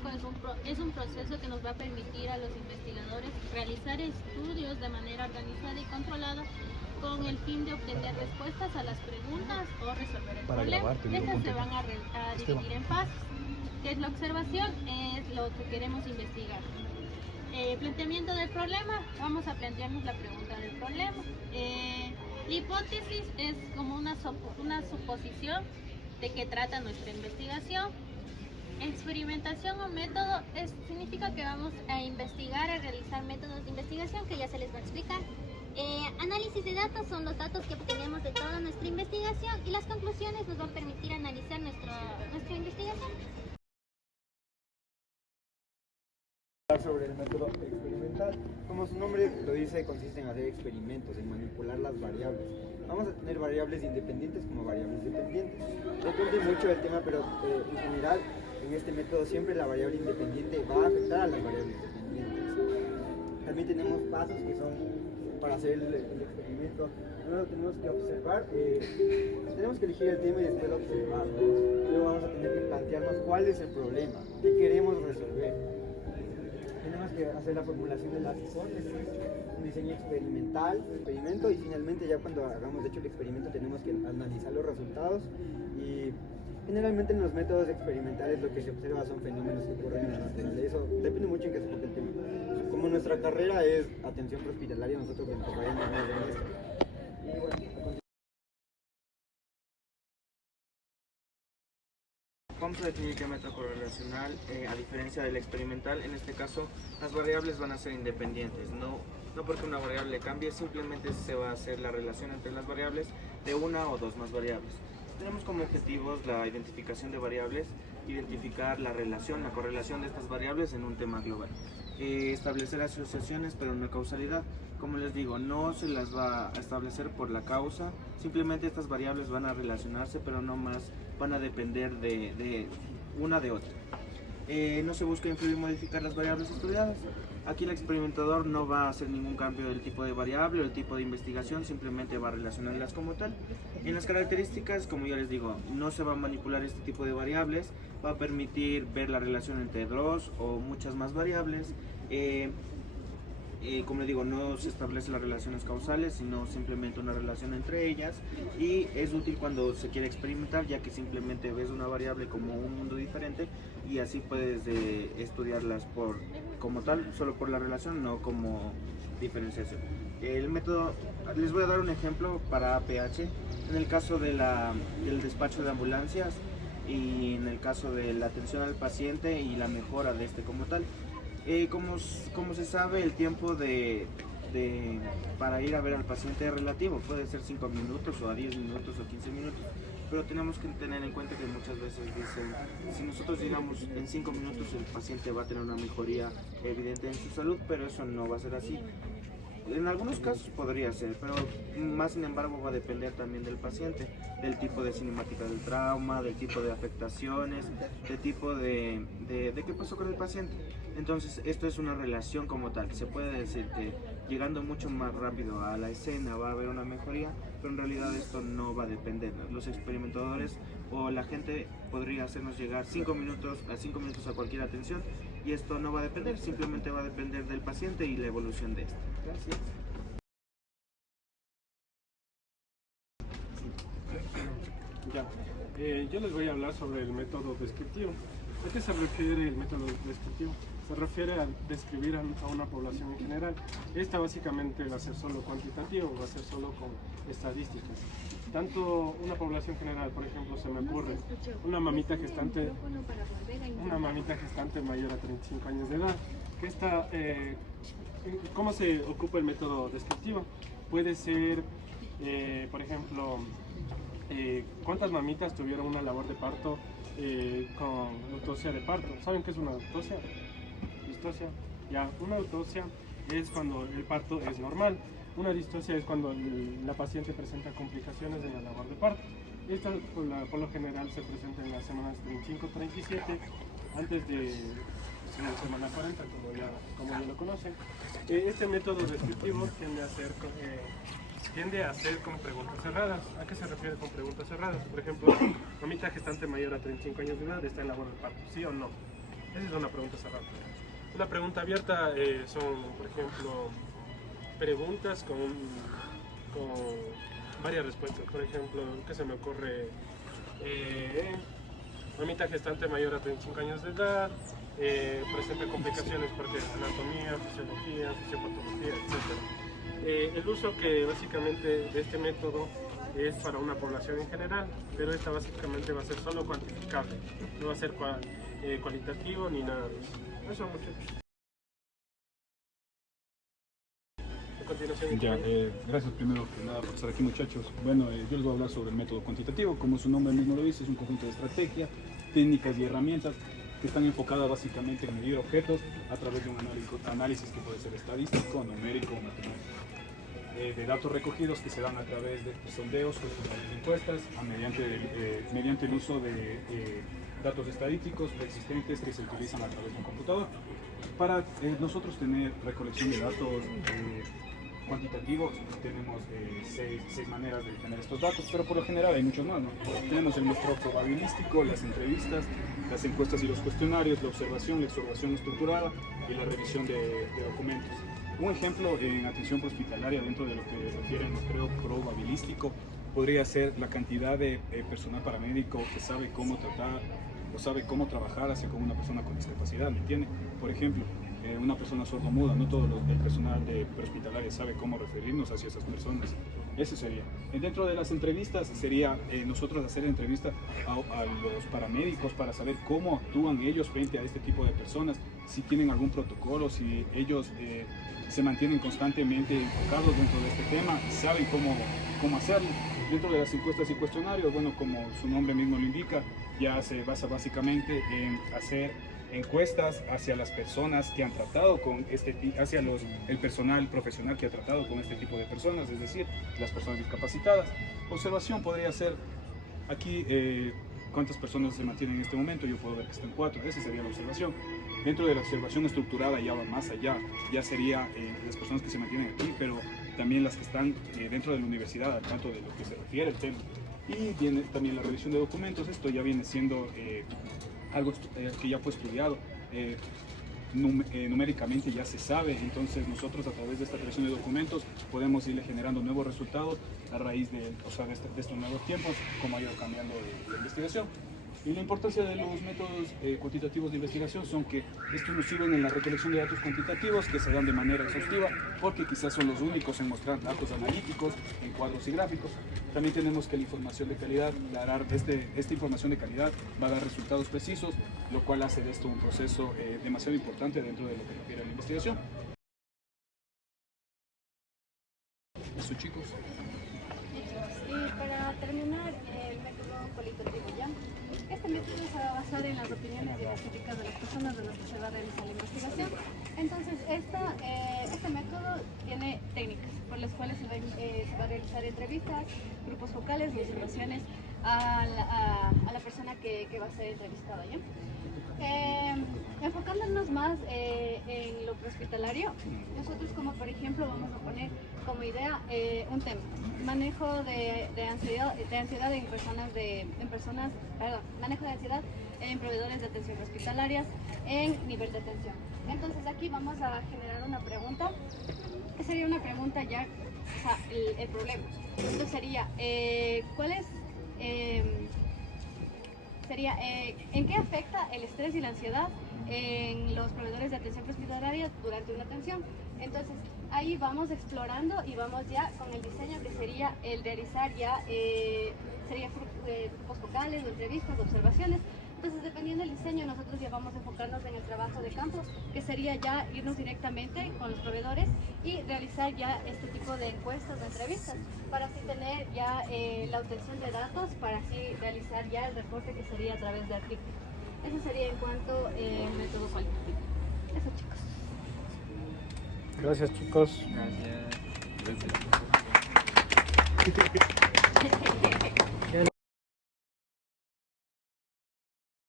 diagnóstico es un proceso que nos va a permitir a los investigadores realizar estudios de manera organizada y controlada con el fin de obtener respuestas a las preguntas o resolver el problema. Estas se van a dividir en fases, que es la observación, es lo que queremos investigar. Planteamiento del problema, vamos a plantearnos la pregunta del problema. La hipótesis es como una suposición de qué trata nuestra investigación. Experimentación o método significa que vamos a investigar, a realizar métodos de investigación que ya se les va a explicar. Análisis de datos son los datos que obtenemos de toda nuestra investigación y las conclusiones nos van a permitir analizar nuestra investigación. Sobre el método experimental, como su nombre lo dice, consiste en hacer experimentos, en manipular las variables. Vamos a tener variables independientes como variables dependientes. Depende mucho del tema, pero en general en este método siempre la variable independiente va a afectar a las variables dependientes. También tenemos pasos que son para hacer el experimento. Primero tenemos que observar, tenemos que elegir el tema y después observarlo. Luego vamos a tener que plantearnos cuál es el problema, qué queremos resolver. Tenemos que hacer la formulación de las hipótesis, un diseño experimental, experimento, y finalmente ya cuando hagamos de hecho el experimento tenemos que analizar los resultados. Y generalmente en los métodos experimentales lo que se observa son fenómenos que ocurren en la naturaleza. Eso depende mucho en qué se enfoque el tema. Como nuestra carrera es atención prehospitalaria, nosotros nos enfocaremos más en esto. Y bueno, vamos a definir qué método correlacional, a diferencia del experimental. En este caso, las variables van a ser independientes. No porque una variable cambie, simplemente se va a hacer la relación entre las variables de una o dos más variables. Tenemos como objetivos la identificación de variables, identificar la relación, la correlación de estas variables en un tema global. Establecer asociaciones, pero no causalidad. Como les digo, no se las va a establecer por la causa, simplemente estas variables van a relacionarse, pero no más van a depender de una de otra. No se busca influir y modificar las variables estudiadas. Aquí el experimentador no va a hacer ningún cambio del tipo de variable o el tipo de investigación, simplemente va a relacionarlas como tal. En las características, como ya les digo, no se va a manipular este tipo de variables, va a permitir ver la relación entre dos o muchas más variables. Como les digo, no se establecen las relaciones causales, sino simplemente una relación entre ellas, y es útil cuando se quiere experimentar, ya que simplemente ves una variable como un mundo diferente y así puedes estudiarlas como tal, solo por la relación, no como diferenciación. El método, les voy a dar un ejemplo para APH, en el caso del despacho de ambulancias y en el caso de la atención al paciente y la mejora de este como tal. Como se sabe, el tiempo para ir a ver al paciente es relativo, puede ser 5 minutos o a 10 minutos o 15 minutos, pero tenemos que tener en cuenta que muchas veces dicen, si nosotros llegamos en 5 minutos el paciente va a tener una mejoría evidente en su salud, pero eso no va a ser así. En algunos casos podría ser, pero más sin embargo va a depender también del paciente, del tipo de cinemática del trauma, del tipo de afectaciones, del tipo de qué pasó con el paciente. Entonces esto es una relación como tal. Se puede decir que llegando mucho más rápido a la escena va a haber una mejoría, pero en realidad esto no va a depender. Los experimentadores o la gente podría hacernos llegar 5 minutos a cualquier atención, y esto no va a depender, simplemente va a depender del paciente y la evolución de este. Gracias. Yo les voy a hablar sobre el método descriptivo. ¿A qué se refiere el método descriptivo? Se refiere a describir a una población en general. Esta básicamente va a ser solo cuantitativo, va a ser solo con estadísticas. Tanto una población general, por ejemplo, se me ocurre una mamita gestante mayor a 35 años de edad. ¿Cómo se ocupa el método descriptivo? Puede ser, por ejemplo, ¿cuántas mamitas tuvieron una labor de parto con autopsia de parto? ¿Saben qué es una autopsia? Distocia. Ya, una autopsia es cuando el parto es normal. Una distocia es cuando la paciente presenta complicaciones de la labor de parto. Esta por lo general se presenta en las semanas 35-37, antes de la semana 40, como ya lo conocen. Este método descriptivo tiende a ser con preguntas cerradas. ¿A qué se refiere con preguntas cerradas? Por ejemplo, mamita gestante mayor a 35 años de edad está en labor de parto, ¿sí o no? Esa es una pregunta cerrada. Una pregunta abierta son, por ejemplo, preguntas con varias respuestas. Por ejemplo, ¿qué se me ocurre? Mamita gestante mayor a 35 años de edad, presenta complicaciones porque anatomía, fisiología, fisiopatología, etc. El uso que básicamente de este método es para una población en general, pero esta básicamente va a ser solo cuantificable, no va a ser cualitativo ni nada de eso. Eso, muchachos. A continuación, Ya, gracias primero que nada por estar aquí, muchachos. Bueno, yo les voy a hablar sobre el método cuantitativo. Como su nombre mismo lo dice, es un conjunto de estrategias, técnicas y herramientas que están enfocadas básicamente en medir objetos a través de un análisis que puede ser estadístico, numérico o matemático. De datos recogidos que se dan a través de sondeos, cuestionarios y encuestas, mediante el uso de datos estadísticos existentes que se utilizan a través de un computador. Para nosotros tener recolección de datos cuantitativos, tenemos seis maneras de tener estos datos, pero por lo general hay muchos más, ¿no? Tenemos el muestreo probabilístico, las entrevistas, las encuestas y los cuestionarios, la observación estructurada y la revisión de documentos. Un ejemplo en atención prehospitalaria dentro de lo que refiere al muestreo probabilístico podría ser la cantidad de personal paramédico que sabe cómo tratar o sabe cómo trabajar hacia con una persona con discapacidad, ¿me entiende? Por ejemplo, una persona sordomuda, no todo el personal de prehospitalaria sabe cómo referirnos hacia esas personas. Eso sería. Dentro de las entrevistas sería nosotros hacer entrevistas a los paramédicos para saber cómo actúan ellos frente a este tipo de personas, si tienen algún protocolo, si ellos se mantienen constantemente enfocados dentro de este tema y saben cómo hacerlo. Dentro de las encuestas y cuestionarios, bueno, como su nombre mismo lo indica, ya se basa básicamente en hacer encuestas hacia las personas que han tratado con el personal profesional que ha tratado con este tipo de personas, es decir, las personas discapacitadas. Observación podría ser aquí cuántas personas se mantienen en este momento, yo puedo ver que están 4, esa sería la observación. Dentro de la observación estructurada ya va más allá, ya sería las personas que se mantienen aquí, pero también las que están dentro de la universidad al tanto de lo que se refiere el tema. Y viene también la revisión de documentos, esto ya viene siendo algo que ya fue estudiado, numéricamente ya se sabe, entonces nosotros a través de esta revisión de documentos podemos irle generando nuevos resultados a raíz de estos nuevos tiempos, como ha ido cambiando la investigación. Y la importancia de los métodos cuantitativos de investigación son que estos nos sirven en la recolección de datos cuantitativos que se dan de manera exhaustiva, porque quizás son los únicos en mostrar datos analíticos en cuadros y gráficos. También tenemos que la información de calidad, esta información de calidad va a dar resultados precisos, lo cual hace de esto un proceso demasiado importante dentro de lo que refiere a la investigación. Eso, chicos. Y para terminar, el método cualitativo, ¿ya? Este método se va a basar en las opiniones diagnostísticas de las personas de las que se va a realizar la investigación. Entonces, este método tiene técnicas por las cuales se va a realizar entrevistas, grupos focales, observaciones a la persona que va a ser entrevistada, ¿ya? Enfocándonos más en lo prehospitalario, nosotros como por ejemplo vamos a poner como idea un tema, manejo de ansiedad manejo de ansiedad en proveedores de atención prehospitalarias en nivel de atención. Entonces aquí vamos a generar una pregunta, que sería una pregunta ya, o sea, el problema. Entonces sería, ¿en qué afecta el estrés y la ansiedad en los proveedores de atención prehospitalaria durante una atención? Entonces, ahí vamos explorando y vamos ya con el diseño que sería el realizar ya, grupos focales, entrevistas, observaciones. Entonces, dependiendo del diseño, nosotros ya vamos a enfocarnos en el trabajo de campo, que sería ya irnos directamente con los proveedores y realizar ya este tipo de encuestas o entrevistas, para así tener ya la obtención de datos, para así realizar ya el reporte que sería a través de artículos. Eso sería en cuanto al método cualitativo. Eso, chicos. Gracias, chicos. Gracias.